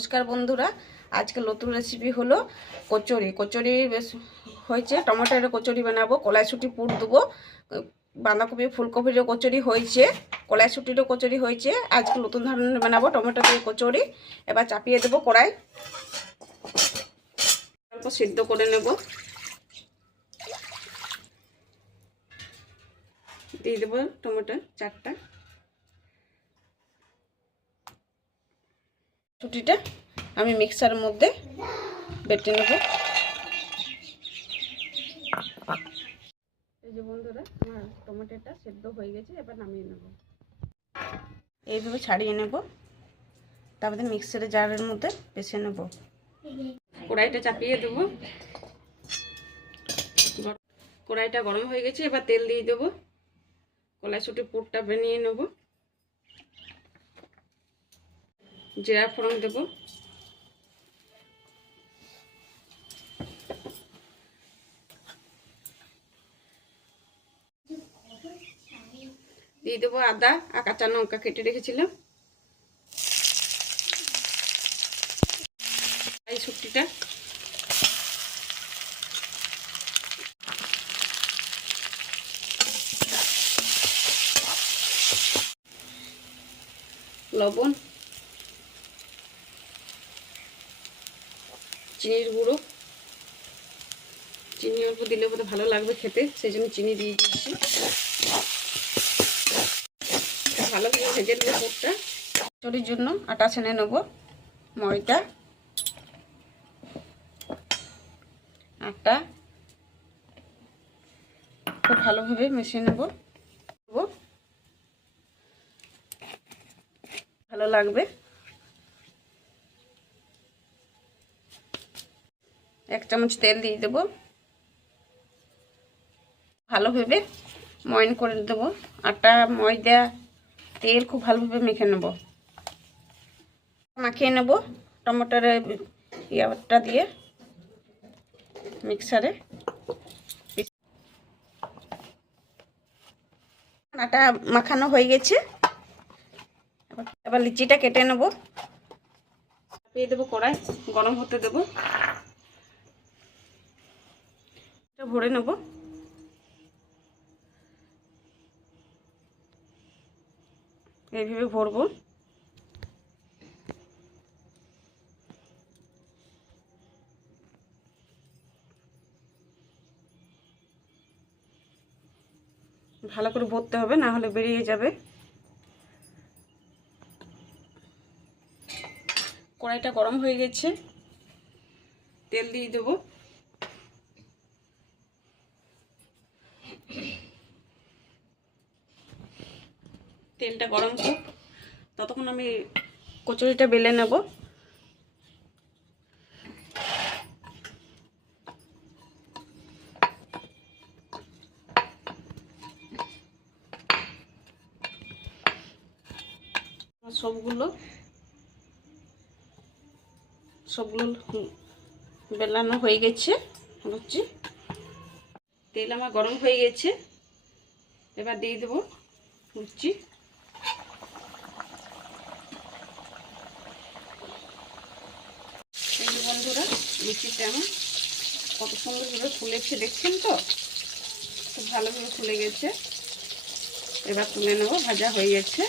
নমস্কার বন্ধুরা, আজকে নতুন রেসিপি হলো কচুরি। কচুরি হয়েছে, টমেটোর কচুরি বানাবো, কলাইশুঁটি পুর দেবো, বাঁধাকপি ফুলকপিরও কচুরি হয়েছে, কলাইশুঁটিরও কচুরি হয়েছে। আজকে নতুন ধরনের বানাবো টমেটো দিয়ে কচুরি। এবার চাপিয়ে দেবো কড়াই, অল্প সিদ্ধ করে নেব। দিয়ে দেবো টমেটো 4টা। ছুটিটা আমি মিক্সারের মধ্যে বেটে নেব। এই যে বন্ধুরা, আমার টমেটোটা সেদ্ধ হয়ে গেছে, এবার নামিয়ে নেব। এইভাবে ছাড়িয়ে নেব, তারপরে মিক্সারে জারের মধ্যে পেষে নেব। কড়াইটা চাপিয়ে দেব। কড়াইটা গরম হয়ে গেছে, এবার তেল দিয়ে দেবো। কলাইশুঁটি পুরটা বানিয়ে নেব। জিরা ফোড়ন দেব, দিয়ে দেবো আদা আর কাঁচা লঙ্কা কেটে রেখেছিলাম। এই শুটকিটা লবণ, চিনির গুঁড়ো, চিনি অল্প দিলে বোধ ভালো লাগবে খেতে, সেই জন্য চিনি দিয়ে দিচ্ছি। ভালো করে ভেজে নেব পুরটা। কচুরির জন্য আটা ছেনে নেব। ময়দা, আটা খুব ভালোভাবে মিশিয়ে নেব, ভালো লাগবে। 1 চামচ তেল দিয়ে দেবো, ভালোভাবে ময়ন করে দেবো। আটা, ময়দা, তেল খুব ভালোভাবে মেখে নেব, মাখিয়ে নেব। টমেটোর ইয়াটা দিয়ে মিক্সারে আটা মাখানো হয়ে গেছে। এবার লিচিটা কেটে নেব, দিয়ে দেবো কড়াই, গরম হতে দেব, ভরে নেব। এইভাবে ভরবো। ভালো করে ভরতে হবে, না হলে বেরিয়ে যাবে। কড়াইটা গরম হয়ে গেছে, তেল দিয়ে দেবো। তেলটা গরম হোক, ততক্ষণ আমি কচুরিটা বেলে নেব। সবগুলো বেলানো হয়ে গেছে। হচ্ছে তেল আমার গরম হয়ে গেছে, এবার দিয়ে দেবো লুচি। এই যে বন্ধুরা, লুচিটা আমার কত সুন্দরভাবে ফুলেছে, দেখছেন তো? খুব ভালোভাবে ফুলে গেছে। এবার তুলে নেবো, ভাজা হয়ে গেছে।